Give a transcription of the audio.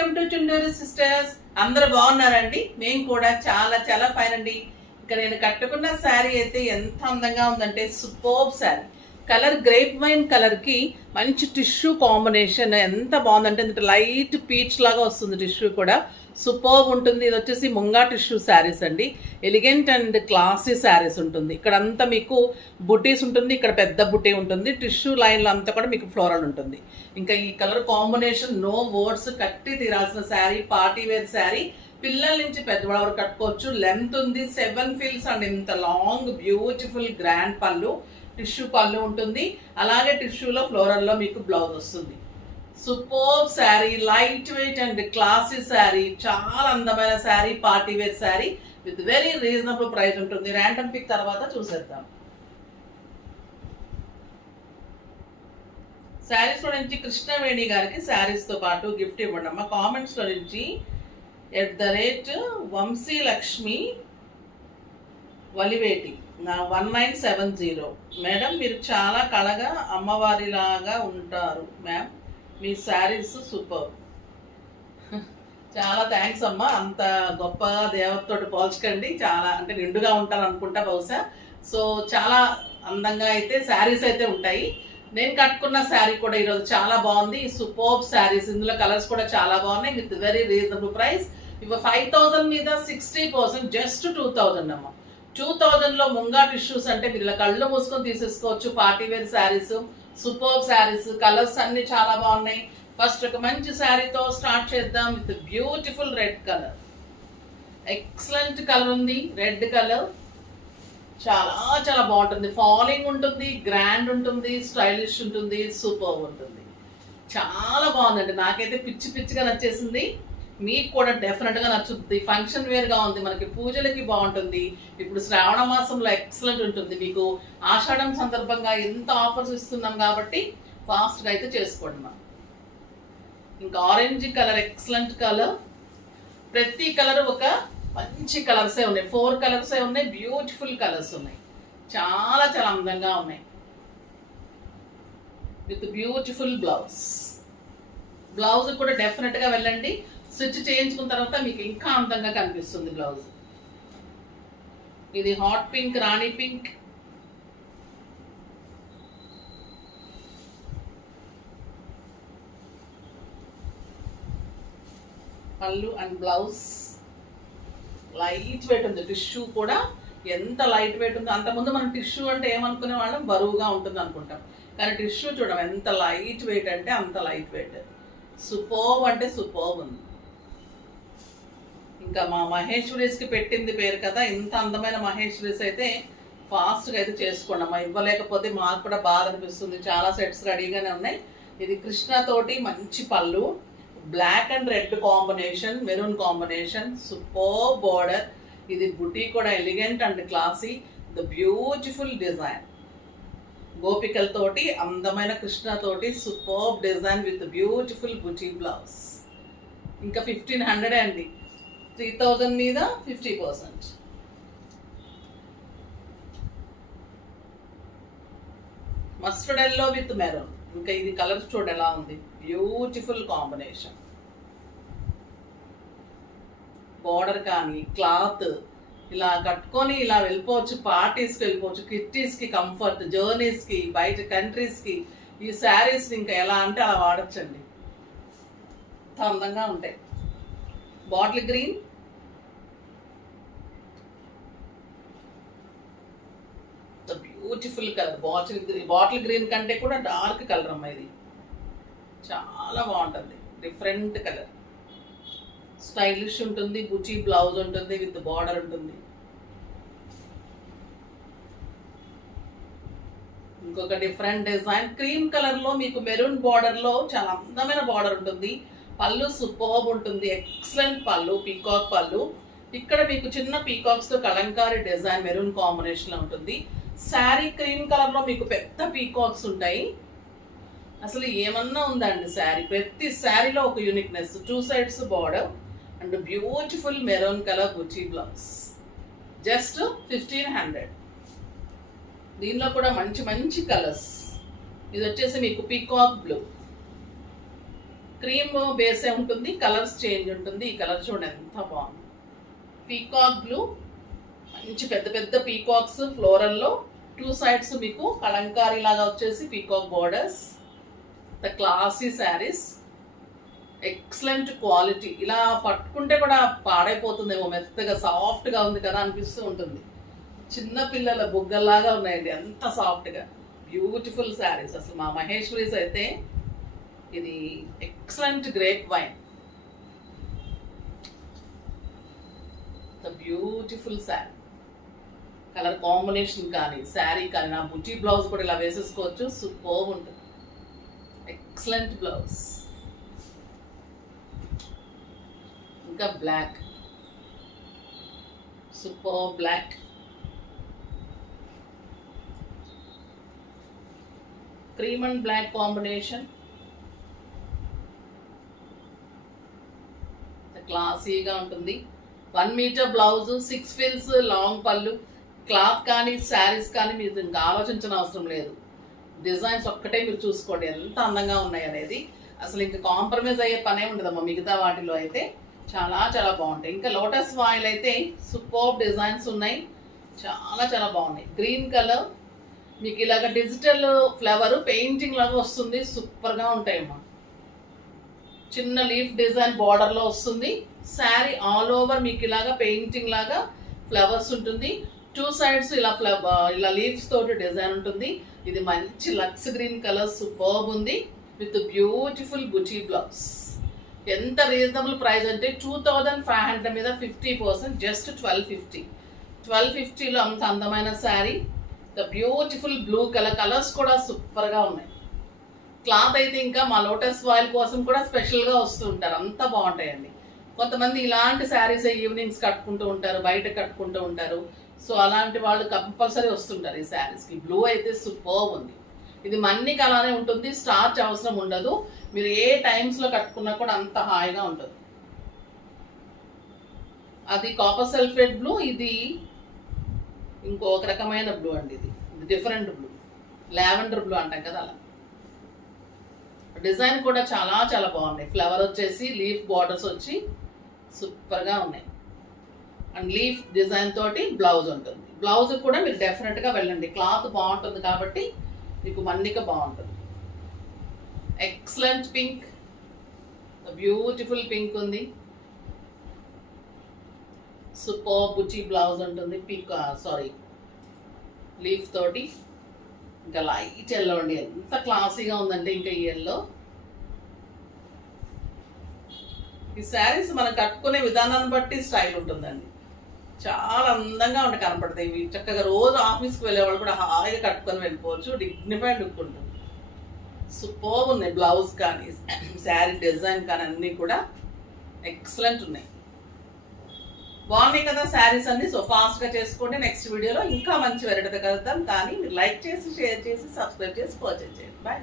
Welcome to Chunduru sisters. అందరూ బాగున్నారండి? మేము కూడా చాలా చాలా ఫైన్ అండి. ఇక్కడ నేను కట్టుకున్న శారీ అయితే ఎంత అందంగా ఉందంటే superb sari. Colour grape wine కలర్కి మంచి టిష్యూ కాంబినేషన్ ఎంత బాగుందంటే లైట్ పీచ్ లాగా వస్తుంది. టిష్యూ కూడా సూపర్బ్ ఉంటుంది. ఇది వచ్చేసి ముంగా టిష్యూ శారీస్ అండి. ఎలిగెంట్ అండ్ క్లాసీ శారీస్ ఉంటుంది. ఇక్కడ అంతా మీకు బుటీస్ ఉంటుంది, ఇక్కడ పెద్ద బుటీ ఉంటుంది. టిష్యూ లైన్లో అంతా కూడా మీకు ఫ్లోరల్ ఉంటుంది. ఇంకా ఈ కలర్ కాంబినేషన్ నో వర్డ్స్, కట్టి తీరాల్సిన శారీ, పార్టీ వేర్ శారీ. పిల్లల నుంచి పెద్దవాళ్ళ వరకు కట్టుకోవచ్చు. లెంత్ ఉంది, 7 ఫీల్స్ అండ్ ఇంత లాంగ్ బ్యూటిఫుల్ గ్రాండ్ పళ్ళు, టిష్యూ పళ్ళు ఉంటుంది. అలాగే టిష్యూలో ఫ్లోరల్లో మీకు బ్లౌజ్ వస్తుంది. Superb sari, light weight and classy sari, చాలా అందమైన sari, party wear sari with very reasonable price ఉంటుంది. ర్యాండమ్ పిక్ తర్వాత చూసేద్దాం. శారీస్లో నుంచి కృష్ణవేణి గారికి శారీస్తో పాటు గిఫ్ట్ ఇవ్వండి అమ్మ. కామెంట్స్లో నుంచి @వంశీలక్ష్మి వలివేటి 1970. మేడం మీరు చాలా కళగా అమ్మవారిలాగా ఉంటారు మ్యామ్, మీ శారీస్ సూపర్. చాలా థ్యాంక్స్ అమ్మ. అంత గొప్పగా దేవతతోటి పోల్చకండి. చాలా అంటే నిండుగా ఉంటాను అనుకుంటా బహుశా. సో చాలా అందంగా అయితే శారీస్ అయితే ఉంటాయి. నేను కట్టుకున్న శారీ కూడా ఈరోజు చాలా బాగుంది. సూపర్బ్ శారీస్. ఇందులో కలర్స్ కూడా చాలా బాగున్నాయి విత్ వెరీ రీజనబుల్ ప్రైస్. ఇవి 5000 మీద 60% జస్ట్ 2000 అమ్మ. 2000లో ముంగా టిష్యూస్ అంటే మీరు ఇలా కళ్ళు మూసుకొని తీసేసుకోవచ్చు. Party wear saris, superb saris, colours అన్ని చాలా బాగున్నాయి. ఫస్ట్ ఒక మంచి శారీతో స్టార్ట్ చేద్దాం with beautiful red colour. Excellent colour ఉంది, రెడ్ కలర్ చాలా చాలా బాగుంటుంది. ఫాలింగ్ ఉంటుంది, గ్రాండ్ ఉంటుంది, స్టైలిష్ ఉంటుంది, సూపర్ ఉంటుంది. చాలా బాగుందండి. నాకైతే పిచ్చి పిచ్చిగా నచ్చేసింది. మీకు కూడా డెఫినెట్గా నచ్చుతుంది. ఫంక్షన్ వేర్గా ఉంది, మనకి పూజలకి బాగుంటుంది. ఇప్పుడు శ్రావణ మాసంలో ఎక్సలెంట్ ఉంటుంది. మీకు ఆషాఢం సందర్భంగా ఎంత ఆఫర్స్ ఇస్తున్నాం కాబట్టి ఫాస్ట్గా అయితే చేసుకోండి మనం. ఇంకా ఆరెంజ్ కలర్, ఎక్సలెంట్ కలర్. ప్రతి కలర్ ఒక మంచి కలర్సే ఉన్నాయి. 4 కలర్సే ఉన్నాయి. బ్యూటిఫుల్ కలర్స్ ఉన్నాయి. చాలా చాలా అందంగా ఉన్నాయి విత్ బ్యూటిఫుల్ బ్లౌజ్. బ్లౌజ్ కూడా డెఫినెట్గా వెళ్ళండి. స్టిచ్ చేయించుకున్న తర్వాత మీకు ఇంకా అందంగా కనిపిస్తుంది బ్లౌజ్. ఇది హాట్ పింక్, రాణి పింక్. పళ్ళు అండ్ బ్లౌజ్ లైట్ వెయిట్ ఉంది. టిష్యూ కూడా ఎంత లైట్ వెయిట్ ఉందో. అంతకుముందు మనం టిష్యూ అంటే ఏమనుకునే వాళ్ళం, బరువుగా ఉంటుంది అనుకుంటాం. కానీ టిష్యూ చూడడం ఎంత లైట్ వెయిట్ అంటే అంత లైట్ వెయిట్. సూపర్బ్ అంటే సూపర్బ్ ఉంది. ఇంకా మా మహేశ్వరీస్కి పెట్టింది పేరు కదా, ఇంత అందమైన మహేశ్వరీస్ అయితే ఫాస్ట్గా అయితే చేసుకోండి అమ్మా. ఇవ్వలేకపోతే మాకు కూడా బాధ అనిపిస్తుంది. చాలా సెట్స్ రెడీగానే ఉన్నాయి. ఇది కృష్ణతోటి మంచి పళ్ళు, black and red combination, maroon combination, super border. ఇది బుటీ కూడా elegant and classy, the beautiful design. గోపికలతోటి అందమైన కృష్ణతోటి సూపర్ డిజైన్ విత్ బ్యూటిఫుల్ బుటీ బ్లౌజ్. ఇంకా 1500 అండి. 3000 మీద 50%. Mustard yellow with maroon. ఇంకా ఇది కలర్స్ చూడ ఎలా ఉంది, బ్యూటిఫుల్ కాంబినేషన్. బార్డర్ కానీ క్లాత్ ఇలా కట్టుకొని ఇలా వెళ్ళిపోవచ్చు. పార్టీస్కి వెళ్ళిపోవచ్చు, కిట్టీస్కి కంఫర్ట్, జర్నీస్కి, బయట కంట్రీస్కి ఈ శారీస్ని ఇంకా ఎలా అంటే అలా వాడచ్చండి. అందంగా ఉంటాయి. Bottle green, beautiful colour. Bottle green కంటే కూడా డార్క్ కలర్ అమ్మా. ఇది చాలా బాగుంటుంది. డిఫరెంట్ కలర్, స్టైలిష్ ఉంటుంది. బుచి బ్లౌజ్ ఉంటుంది విత్ బార్డర్ ఉంటుంది. ఇంకొక డిఫరెంట్ డిజైన్ క్రీమ్ కలర్లో మీకు మెరూన్ బార్డర్లో చాలా అందమైన బార్డర్ ఉంటుంది. పళ్ళు సూపర్బ్ ఉంటుంది. ఎక్సలెంట్ పళ్ళు, పీకాక్ పళ్ళు. ఇక్కడ మీకు చిన్న పీకాక్స్తో కలంకారీ డిజైన్ మెరూన్ కాంబినేషన్లో ఉంటుంది. శారీ క్రీమ్ కలర్లో మీకు పెద్ద పీకాక్స్ ఉంటాయి. అసలు ఏమన్నా ఉందండి శారీ. ప్రతి శారీలో ఒక uniqueness. 2 sides border and beautiful maroon colour Buchi blouse. Just 1500. దీనిలో కూడా మంచి మంచి కలర్స్. ఇది వచ్చేసి మీకు పీకాక్ బ్లూ, క్రీమ్ బేసే ఉంటుంది, కలర్స్ చేంజ్ ఉంటుంది. ఈ కలర్ చూడండి ఎంత బాగుంది. పీకాక్ బ్లూ, మంచి పెద్ద పెద్ద పీకాక్స్ ఫ్లోరల్లో, 2 sides మీకు కలంకారీ లాగా వచ్చేసి peacock borders. The classy saris, excellent quality. ఇలా పట్టుకుంటే కూడా పాడైపోతుందేమో, మెత్తగా సాఫ్ట్గా ఉంది కదా అనిపిస్తూ ఉంటుంది. చిన్న పిల్లల బుగ్గల్లాగా ఉన్నాయండి, ఎంత సాఫ్ట్గా. బ్యూటిఫుల్ శారీస్. అసలు మా మహేశ్వరీస్ అయితే ఇది excellent grape wine. The beautiful sari. Colour combination కానీ శారీ కానీ, నా బుటీ బ్లౌజ్ కూడా ఇలా వేసేసుకోవచ్చు, సూపర్ ఉంటుంది. Excellent blouse. ఇంకా black, super black. Cream and black combination, క్లాసీగా ఉంటుంది. 1 మీటర్ బ్లౌజ్, 6 ఫిల్స్, లాంగ్ పళ్ళు. క్లాత్ కానీ శారీస్ కానీ మీరు ఇంకా ఆలోచించిన అవసరం లేదు. డిజైన్స్ ఒక్కటే మీరు చూసుకోండి ఎంత అందంగా ఉన్నాయి అనేది. అసలు ఇంకా కాంప్రమైజ్ అయ్యే పనే ఉండదమ్మా మిగతా వాటిలో అయితే. చాలా చాలా బాగుంటాయి. ఇంకా లోటస్ ఆయిల్ అయితే సూపర్ డిజైన్స్ ఉన్నాయి, చాలా చాలా బాగున్నాయి. గ్రీన్ కలర్ మీకు ఇలాగ డిజిటల్ ఫ్లవర్ పెయింటింగ్ లాగా వస్తుంది, సూపర్గా ఉంటాయమ్మా. చిన్న లీఫ్ డిజైన్ బార్డర్లో వస్తుంది. శారీ ఆల్ ఓవర్ మీకు ఇలాగా పెయింటింగ్ లాగా ఫ్లవర్స్ ఉంటుంది. 2 sides ఇలా లీవ్స్ తోటి డిజైన్ ఉంటుంది. ఇది మంచి లక్స్ గ్రీన్ కలర్, సూపర్బ్ ఉంది విత్ బ్యూటిఫుల్ బుటీ బ్లౌజ్. ఎంత రీజనబుల్ ప్రైస్ అంటే 2500 మీద 50%, జస్ట్ 1250. 1250లో అంత అందమైన sari. The beautiful blue colour, colours కూడా సూపర్గా ఉన్నాయి. క్లాత్ అయితే ఇంకా మా లోటస్ ఆయిల్ కోసం కూడా స్పెషల్గా వస్తూ ఉంటారు, అంత బాగుంటాయండి. కొంతమంది ఇలాంటి శారీస్ ఈవినింగ్స్ కట్టుకుంటూ ఉంటారు, బయట కట్టుకుంటూ ఉంటారు. సో అలాంటి వాళ్ళు కంపల్సరీ వస్తుంటారు ఈ శారీస్కి. బ్లూ అయితే సూపర్ ఉంది. ఇది మన్నికి అలానే ఉంటుంది, స్టార్చ్ అవసరం ఉండదు. మీరు ఏ టైమ్స్లో కట్టుకున్నా కూడా అంత హాయిగా ఉంటుంది. అది కాపర్ సల్ఫేట్ బ్లూ, ఇది ఇంకొక రకమైన బ్లూ అండి. ఇది డిఫరెంట్ బ్లూ, లావెండర్ బ్లూ అంటాం కదా అలా. డిజైన్ కూడా చాలా చాలా బాగున్నాయి. ఫ్లవర్ వచ్చేసి లీఫ్ బార్డర్స్ వచ్చి సూపర్గా ఉన్నాయి. అండ్ లీఫ్ డిజైన్ తోటి బ్లౌజ్ ఉంటుంది. బ్లౌజ్ కూడా మీరు డెఫినెట్గా వెళ్ళండి, క్లాత్ బాగుంటుంది కాబట్టి మీకు మన్నిక బాగుంటుంది. ఎక్సలెంట్ పింక్, బ్యూటిఫుల్ పింక్ ఉంది. సూపర్ బుటీ బ్లౌజ్ ఉంటుంది, లీఫ్ తోటి. ఇంకా లైట్ ఎల్లో అండి, ఎంత క్లాసీగా ఉందంటే ఇంకా ఈ ఎల్లో. ఈ శారీస్ మనం కట్టుకునే విధానాన్ని బట్టి స్టైల్ ఉంటుందండి, చాలా అందంగా ఉండి కనపడతాయి. ఇవి చక్కగా రోజు ఆఫీస్కి వెళ్ళే వాళ్ళు కూడా హాయిగా కట్టుకొని వెళ్ళిపోవచ్చు, డిగ్నిఫైడ్ లుక్ ఉంటుంది. సూపర్ ఉన్నాయి బ్లౌజ్ కానీ శారీ డిజైన్ కానీ అన్నీ కూడా ఎక్సలెంట్ ఉన్నాయి. బాగున్నాయి కదా శారీస్ అన్ని. సో ఫాస్ట్గా చేసుకోండి. నెక్స్ట్ వీడియోలో ఇంకా మంచి వెరైటీతో కలుద్దాం. కానీ మీరు లైక్ చేసి, షేర్ చేసి, సబ్స్క్రైబ్ చేసి పర్చేజ్ చేయండి. బాయ్.